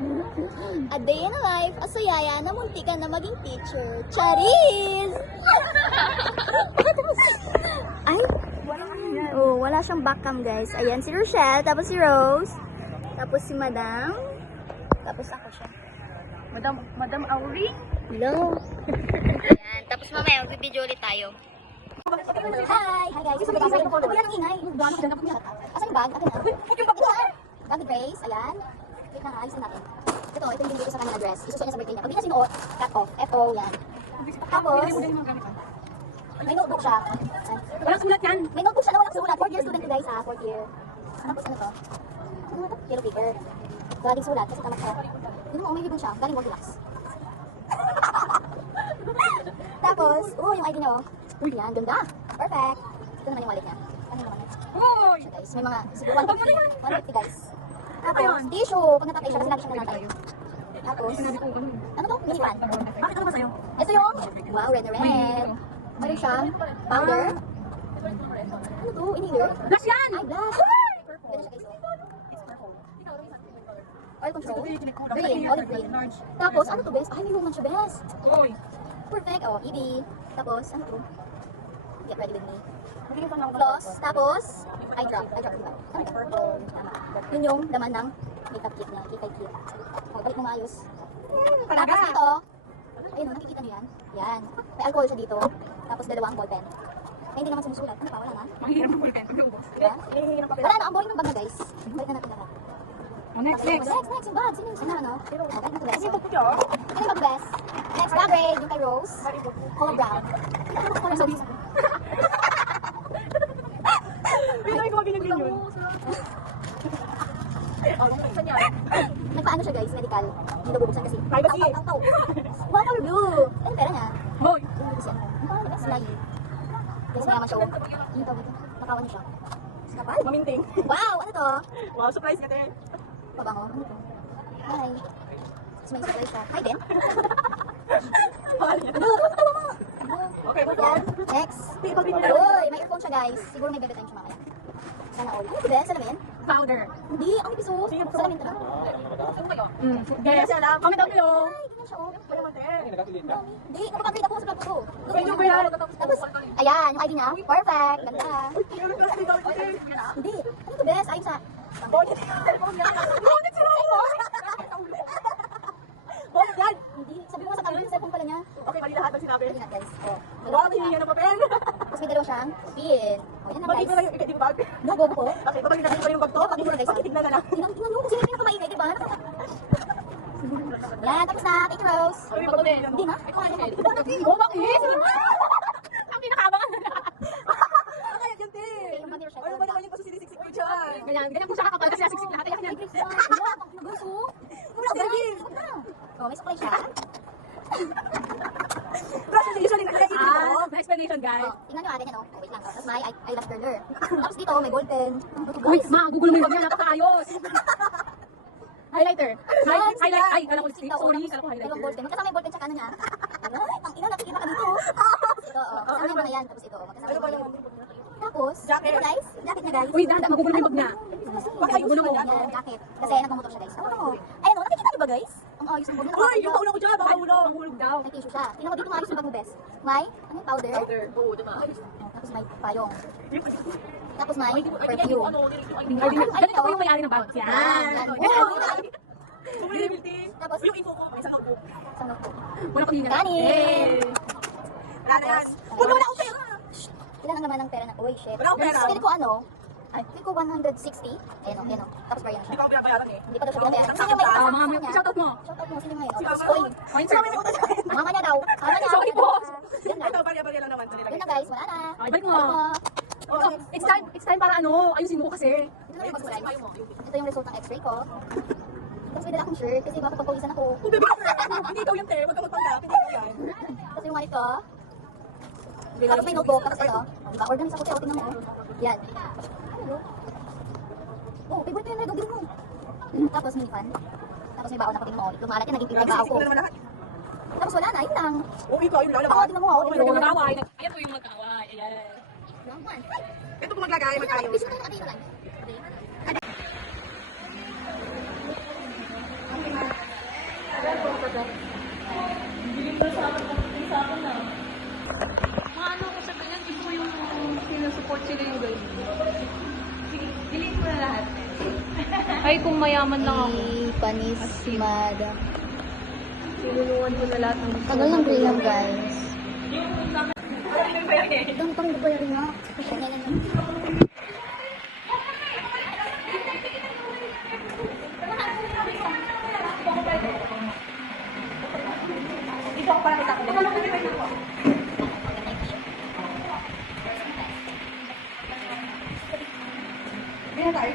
A day in a life, asayaya na munti ka na maging teacher. Charis! Ay, wala siyang backcam guys. Ayan, si Rochelle, tapos si Rose, tapos si Madam, tapos ako siya. Madam Auri? Hello. Ayan, tapos mamaya mag-video ulit tayo. Hi! Hi guys! Sabi ang ingay. Asan yung bag? Akin na. Bag Grace, ayan. Wait na nga, alisin natin. Ito yung binigay ko sa kanyang address. Isusuot niya sa birthday niya. Pag di na sinuot, cut off. F-O, yan. Tapos, may notebook siya. Walang sulat yan. May notebook siya na walang sulat. 4th year student ko guys ha, 4th year. Tapos ano to? Ano to? Yellow paper. Laging sulat kasi tamat siya. Yun mo, may ribbon siya. Galing Goldilocks. Tapos, yung ID niya oh. Yan, ganda. Perfect. Ito naman yung wallet niya. Ano naman yan? Hoy! Siya, guys. May mga, siguro 150. 150 guys. Tapos, tissue. Pag natatay siya kasi lagi siya nanatay. Tapos, ano to? Mini fan. Bakit ano ba sa'yo? Ito yung, wow, red na red. Mayroon siyang powder. Ano to? Inhaler? Blush yan! Ay, blush. Ganda siya guys. Oil control. Green, olive green. Tapos, ano to best? Ay, may movement siya best. Hoy! Perfect. Oh, ED. Tapos, ano to? Get ready with me. Floss. Tapos, eye drop. Eye drop diba? Tama. Yun yung laman ng makeup kit niya. Kit. Oh, balik mo maayos. Tapos dito, ayun o, nakikita niyo yan? Yan. May alcohol siya dito. Tapos dalawang ballpen. Eh, hindi naman sumusulat. Ano pa? Wala na. Mahirap ang ballpen. Pag naubos. Diba? Wala na. Ang boring ng bag na guys. Balik na natin lahat. Next. Next. Yung bag. Sino yung ano? Okay, ito best. Kasi ito ko. Ito yung bag best. Next, bag grade. Yung kay Rose. Color brown. Color so Pinay ko ganyan. Nagpaano siya guys, medical. Hindi daw bubuksan kasi. Privacy. Taw. Wow, color blue. Ano pera niya? Hoy! Ano ba siya? Ano pa naman? Smile. Guys, mayaman siya. Yung tawag ito. Nakawan niya siya. Kapal. Maminting. Wow, ano to? Wow, surprise ka din. Pabango. Ano to? Hi. Tapos may surprise siya. Hi, Ben. Mahal niya. Ano? Tawa mo. Okay, move Yan. on. Next. People be there. Uy, may earphone siya guys. Siguro may bebe time siya mamaya. Sana all. Ano ito Ben? Salamin? Powder. Hindi. Ang piso. Salamin to na. Guys, comment down below. Ay, ganyan siya oh. Wala man din. Hindi, nakapag-grade ako sa vlog ko. Ganyan ba yan? Tapos, ayan, yung ID niya. Perfect. Ganda. Hindi. Ano to best? Ayun sa... Bonnet sila! Bonnet yan! Hindi. Sabi mo sa tabi yung cellphone pala niya. Okay, mali lahat ng sinabi. Hindi na guys. Oh. Wow, hihingi ng papel! Tapos may dalawa siyang pin. Oh, yan na Bakit guys. mo lang yung ikati bag? Logo ko. Okay, babalik natin pa yung bag to. Pag mo na guys. Tignan na lang. Tingnan mo kung sino yung pinakamaingay, diba? Yan, tapos na. Thank you, Rose. Ano yung bag to? Hindi na. Oh, bakit? Ang pinakabangan na lang. Kaya yan, te. Yung pati Rochelle. Ano ba naman yung pasusisiksik ko dyan? Ganyan po siya kakapal kasi nasiksik lahat. Ayan, Grace. Wala, nag-gusto. Wala, baby. Oh, may supply siya. Brush is usually nag-iit dito. May explanation, guys. Oh, tingnan nyo atin yan, oh. Oh, wait lang. Tapos may I love curler. Tapos dito, may ball pen. Uy, ma, google mo yung bag niya, napakaayos. Highlighter. Highlight. Ay, kala ko lipstick. Sorry, kala ko Dalawang highlighter. ball pen. Magkasama yung ball pen sa kanan niya. Ay, ang ina, nakikita ka dito. Ito, oh. Kasama yung mga yan. Tapos ito, oh. Magkasama yung mga yan. Tapos, Jacket. ito guys. Jacket niya, guys. Uy, dahan, magugulo mo yung bag niya. Bakit ayos mo yan? Yan, jacket. Kasi nagmamotor siya, guys. Ano mo? Ayun, oh. Nakikita niyo ba, guys? Ang ayos ng bag niya. Uy, yung pauna ko dyan, baka ulo. Mahulog daw. May tissue siya. Tingnan mo dito, maayos yung bag mo, best. May, ano yung powder? Oo, diba? Tapos may payong. Tapos may Ay, perfume. Ganito ko yung may-ari ng bag. Yan. Yan. Tapos, Yung info ko, may isang notebook. sa notebook. Wala pang hinga. Kanin! Wala na yan. Wala na akong pera. Ilan ang naman ng pera na, uy, shit. Wala akong pera. Feel ko ano, ay, feel ko 160. Ayun, ayun. Tapos Brian Hindi siya. pa ako pinabayaran eh. Hindi pa daw siya binabayaran. Sino yung may utang sa Mga kanya? shoutout mo. Shoutout mo, sino yung may Si utang? Mama. Oy, Ay, Sino may utang sa akin? mama niya daw. Mama niya. Sorry po. Yan na. Ito, bariya-bariya lang naman. Yun na guys, wala na. Ay, balik mo. Balik mo. Oh, It's time para ano, ayusin mo ko kasi. Ito na yung bag guys. Ito yung result ng x-ray ko. Tapos may dala akong shirt kasi baka pagpawisan ako. Kung bebe, hindi ikaw yung te. Huwag ka magpanggap. Hindi ikaw yan. Tapos yung wallet ko. Tapos may notebook. Tapos ito. Diba? Organize ako. Tingnan mo. Yan. Ano? Oh, favorite ko yung red. Ugin mo. Tapos mini fan. Tapos may baon ako. Tingnan mo. Lumalat yan. Naging pinag Grabe, baon sisik ko. ko na naman lahat. Tapos wala na. Yun lang. Oh, ikaw yung Ako, lalaman. tingnan mo. Oh, Yung tingnan mo. magkaway. Ayan po yung magkaway. Ayan. Wrong one. Ito kung maglagay, magkayos. Biso tayo nakatino lang. Maano ko sa ganyan, gusto ko yung sinusupport sila yung ganyan. Bilhin ko na lahat. Ay, kung mayaman lang ako. Panis, mada. Tinulungan ko na lahat ng gusto. Tagal ng prelim, guys. Yung Tang bayarin nga. Dito ako para kita ko. Ganyan tayo.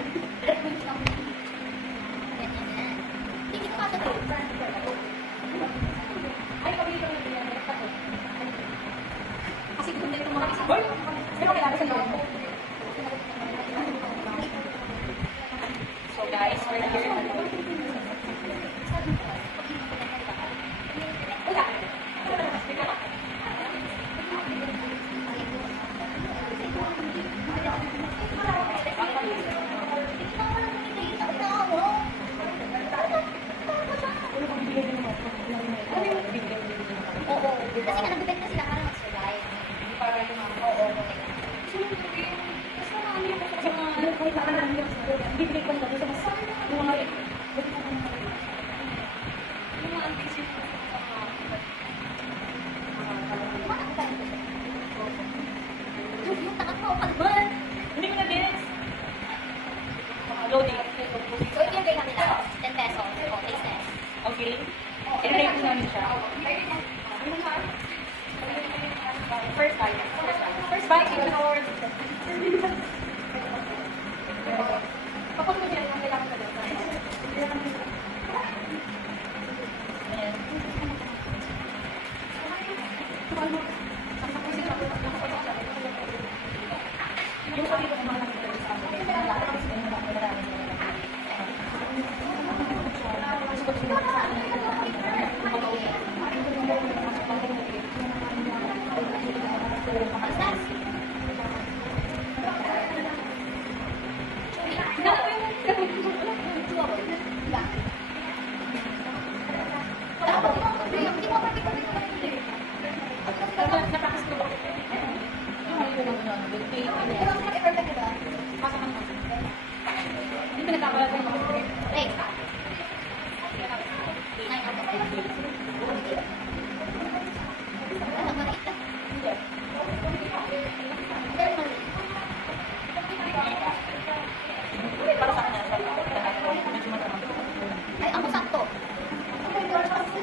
Hindi ko kasi Kasi kung dito mga isa. Hoy! Pero kailangan sa loob. So guys, we're here. Oo. Kasi nga nagbibenta sila para mag-survive. Yung takot mo, kalban! Hindi ko na-dance. Loading. So, ito yung gay namin na 10 pesos. O, taste test. Okay. I-rate ko namin siya. First bite. First bite, you can order. Kapag mo dyan, ang kailangan ka dyan. Yung sabi ko naman Ay, ako sakto. Ikaw lang dito.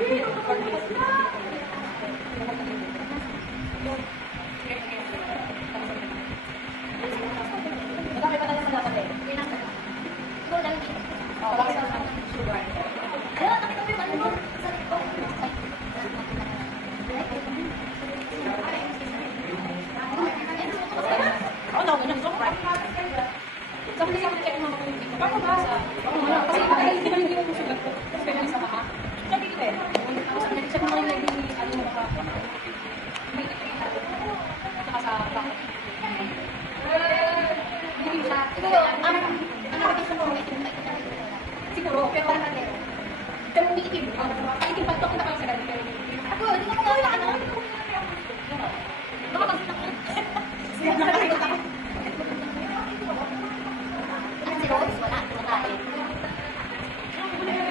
Ayun, nakita mo yung ano mo? Sa likod. oh, no, ganyan. Sabi niya, check mo kung hindi ko. Paano ba? Kasi hindi naman hindi mo sugat ko. Kasi kaya sa maka. Sabi ko eh. Sabi niya, check mo yung lady, ano mo ka. May ito. Saka sa bakit. Hindi siya. Siguro, ang nakikita mo, may tingin. Siguro, pero pero hindi itim. Itim pa ito, kita kayo sa gabi. Ako, hindi ko magawa ano. Baka pagsitak ko. Siya nakakita ko. Ano si Rose? Wala, kumakain.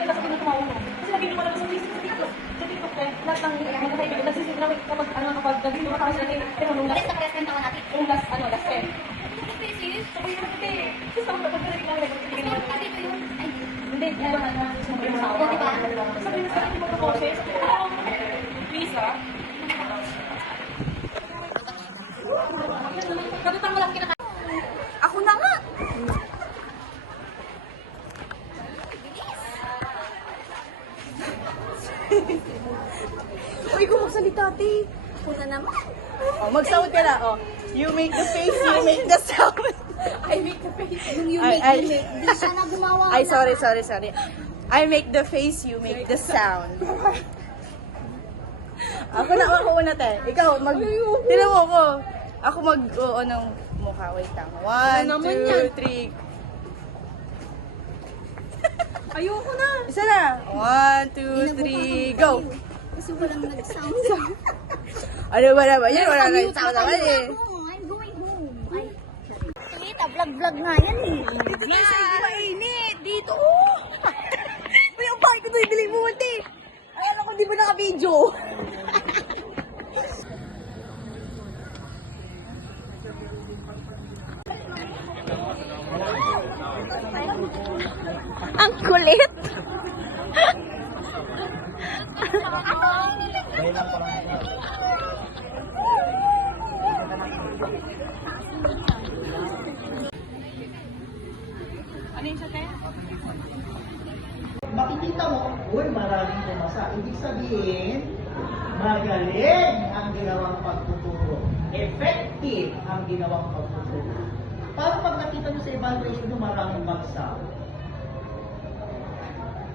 Kasi pinutumawa mo. Kasi naging lumalabas sa TikTok. Sa TikTok eh, lahat ng mga kaibigan, nagsisinawit kapag naging lumatakas natin, pero nung Alis last, na parehas ng tawa natin. nung last, last 10. Species? Sabay naman hindi. Kasi sa mga pagkarinig namin, Kasi yung mga dito yun. Ay, hindi, hindi ba na sumuli yung asawa? Oo, diba? Sabi na sa akin mo boses. Please ah. Katutang mo lang kinakain. ako na nga! Uy, kung magsalita, ate. Ako na naman. Oh, mag-sound ka na. Oh. You make the face, you make the sound. I make the face. Yung Ay, unique, ay. unique. Hindi siya na gumawa. Ay, sorry. I make the face, you make the sound. Ako una, te. Ikaw, Tira mo ako. Ako mag-oo ng mukha. Wait lang. 1, naman 2, yan? 3. Ayoko na. Isa na. 1, 2, 3, go! Kasi walang nag-sound. Ano ba naman yan? Wala na yung tao naman eh. I'm going home. Ay, kita, vlog-vlog nga yan eh. Dito tayo sa hindi mainit. Dito. Uy, ang park ito. Ibili mo munti. Ay, alam ko di ba naka-video? Ang kulit. Makikita mo, uy, maraming pumasa. Ibig sabihin, magaling ang ginawang pagtuturo. Effective ang ginawang pagtuturo. Paano pag nakita nyo sa evaluation nyo maraming bagsak?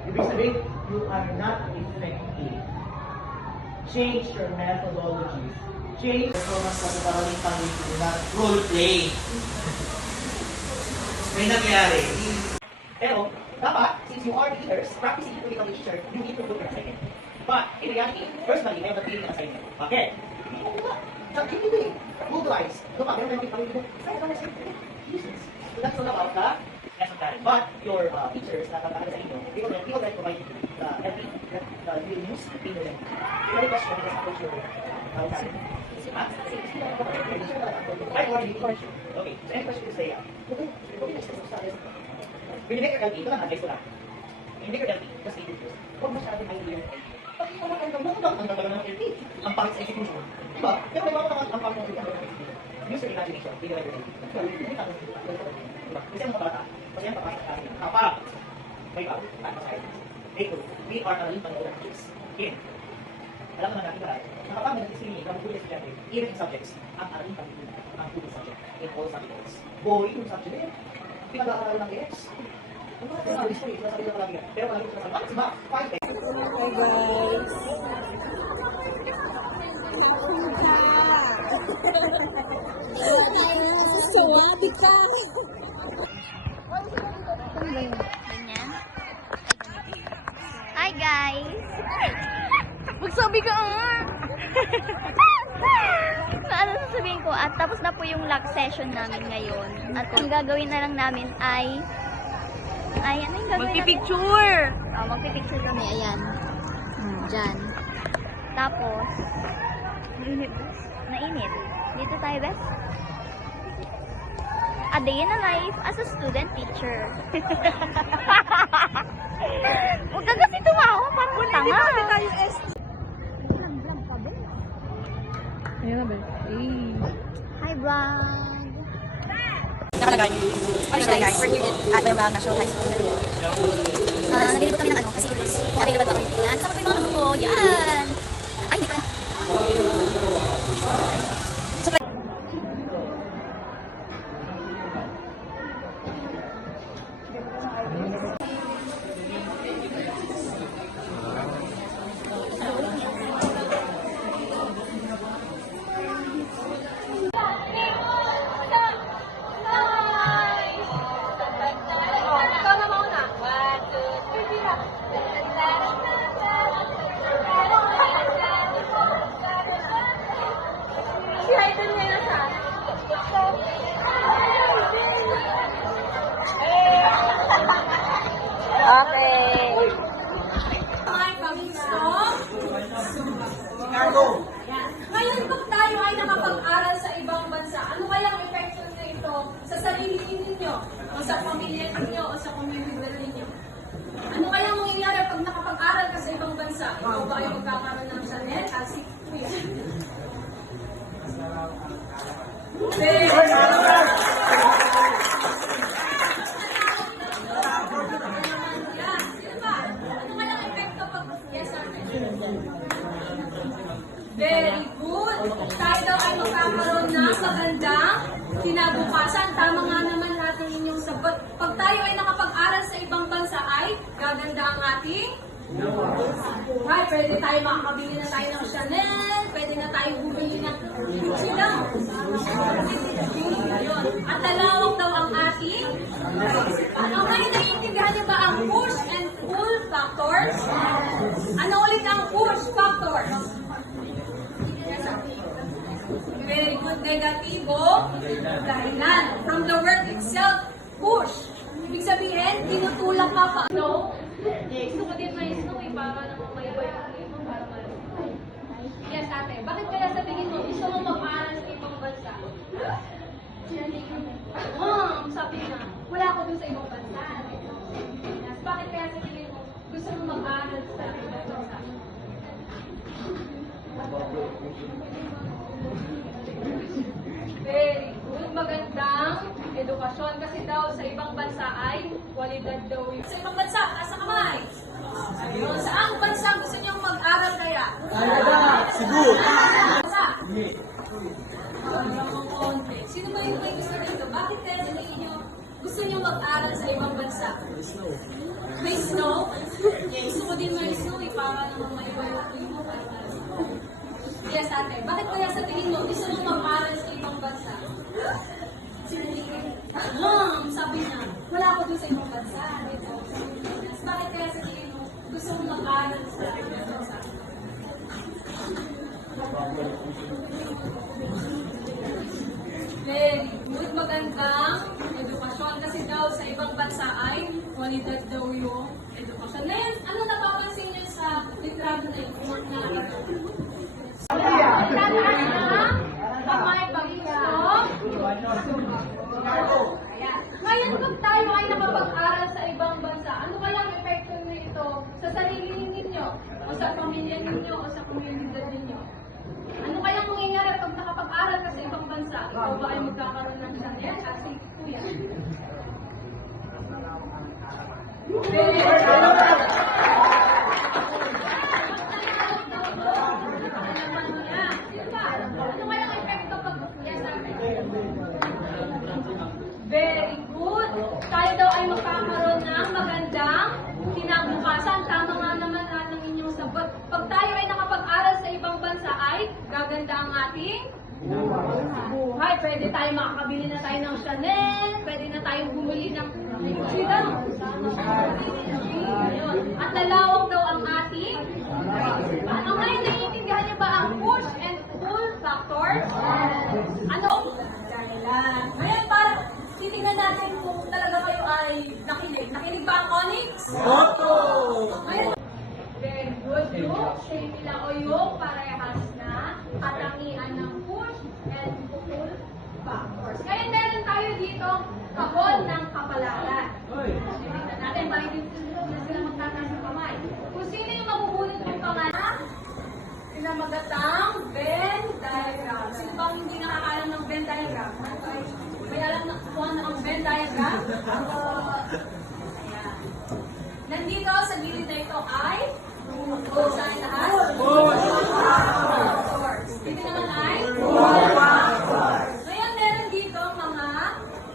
Ibig sabihin, you are not effective. Change your methodologies. Change performance sa maraming pangilinan. Role play. May nangyari. Pero, dapat, since you are leaders, practicing to become a teacher, you need to put your assignment. But, in reality, personally, I have a feeling assignment. Okay? Hindi. Mobilize. Meron tayong pangilinan. Jesus. So that's all about the lesson plan. But, your teachers na kakakala sa inyo, they will then provide you the every you use in the lesson. If you have a question, just approach your parent. Okay, so any question is there. When you make your LP, ito lang advice ko lang. When you make your LP, just read it first. Huwag masyadong may idea. Pag ikaw lang ang tagal ng LP, ang pangit sa execution. Diba? Pero may mga ang pangit ng LP. Use your imagination. Hindi ka lang diba? Kasi ang mga bata, kasi ang papasok sa atin. Para, may bago, tayo sa atin. We are a little kids. Again, alam naman natin lahat, nakapagod ng discriminate ng mga estudyante, even in subjects, ang aling pagiging ang tuloy subject in all subjects. Boy, yung subject eh, pinag-aaral ng EX. Ang mga pinag-aaral history, sinasabi lang palagi yan. Pero palagi sinasabi, bakit si Mac? Five eh. Hi guys. Sawabi ka. Ganyan. Hi guys. Magsabi ka nga. Ano sasabihin ko? At tapos na po yung log session namin ngayon. At ang gagawin na lang namin ay ano yung gagawin namin? Magpipicture. Magpipicture kami. Ayan. Diyan. Tapos, nainit. Dito tayo, best. A day in a life as a student teacher. Huwag ka kasi tumawa. Parang tanga. Hindi tayo S. Vlog ka ba? Ayan na ba? Hi, vlog. Nakalagay. Ano siya guys? We're here at Bayambang National High School. Nabili po kami ng kasi available pa kami. Yan. Kasama ko yung mga ano ko. Yan. Ay, hindi pa. Ngayon kung tayo ay nakapag-aral sa ibang bansa, ano kayang epekto nyo ito sa sarili ninyo, o sa pamilya ninyo, o sa community ninyo? Ano kayang mangyayari pag nakapag-aral ka sa ibang bansa? Ikaw ba ay magkakaroon ng Chanel at si Kuya? Very good. Tayo daw ay magkakaroon ng magandang kinabukasan. Tama nga naman natin inyong sagot. Pag tayo ay nakapag-aral sa ibang bansa ay gaganda ang ating buhay. Pwede tayo makakabili na tayo ng Chanel. Pwede na tayo bumili ng sila. At lalawak daw ang ating. Ano ngayon naiintindihan niyo ba ang push and pull factors? Ano ulit ang push factors? Very good. Negatibo dahilan. From the word itself, push. Ibig sabihin, tinutulak ka pa. No? Gusto ko din may snow eh, para naman may yung para malaki. Yes, ate. Bakit kaya sa tingin mo, gusto mo mag-aaral sa ibang bansa? Sabi na, wala ako dun sa ibang bansa. Yes, bakit kaya sa tingin mo, gusto mo mag-aaral sa ibang bansa? Very good. Magandang edukasyon kasi daw sa ibang bansa ay kwalidad daw yun. Sa ibang bansa, nasa kamay. Ayun. Saang bansa gusto niyong mag-aral kaya? Canada! Cebu! Bansa? Sino ba yung may gusto rito? Bakit kaya sa tingin niyo gusto niyo mag-aral sa ibang bansa? May snow? Gusto ko din may snow eh, para naman may iba-iba para yes, ate. Bakit kaya sa tingin mo gusto mo mag-aral sa ibang bansa? Sabi niya, wala ako dun sa ibang bansa. Yes, bakit kaya sa tingin mo gusto mo mag-aral sa ibang bansa? Very good. Magandang edukasyon kasi daw sa ibang bansa ay kwalidad daw yung edukasyon. Ngayon, ano napapansin niyo sa litrato na yun? Kamay pag-gusto. Ngayon kung tayo ay nakapag-aral sa ibang bansa, ano kayang epekto nito sa sarili ninyo? O sa pamilya ninyo? O sa komunidad ninyo? Ano kayang mangyayari pag nakapag-aral ka sa ibang bansa? Ikaw ba ay magkakaroon ng channel? Kasi kuya. Very good. Tayo daw ay magkakaroon ng magandang kinabukasan. Tama nga naman lahat ng inyong sagot. Pag tayo ay nakapag-aral sa ibang bansa ay gaganda ang ating buhay. Pwede tayo makakabili na tayo ng Chanel. Pwede na tayong bumili ng at lalawak daw ang ating ang ngayon naiintindihan niyo ba ang push and pull factor? Ano? Dahilan. Ngayon para titingnan natin kung talaga kayo ay nakinig. Nakinig ba ang Onyx? Opo! Ngayon, very good. Yung shape nila o yung parehas na katangian ng push and pull factors. Ngayon meron tayo dito kahon ng kapalaran. Tingnan natin, bakit dito na sila magtataas ng kamay. Kung sino yung mabubunot ng pangalan, pinamagatang Venn diagram. Sino bang hindi nakakaalam ng Venn diagram? May alam na kung ano ang Venn diagram? Ayan. Nandito sa gilid na ito ay sa taas? Factors. Dito naman ay? Ngayon meron dito mga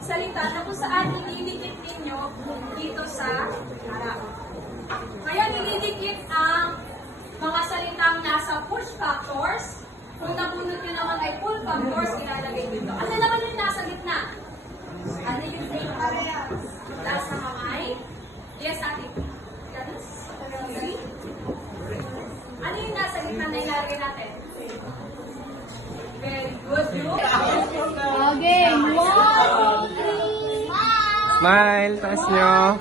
salita na kung saan inidikit ninyo dito sa harap. Ngayon inidikit ang mga salitang nasa push factors. Kung nabunot nyo naman ay pull factors, ilalagay dito. Ano naman yung nasa gitna? Ano yung taas ng kamay? Yes, ate. Ano yung nasa gitna na ilalagay natin? Very good. Okay, 1, 2, 3, Smile, taas nyo.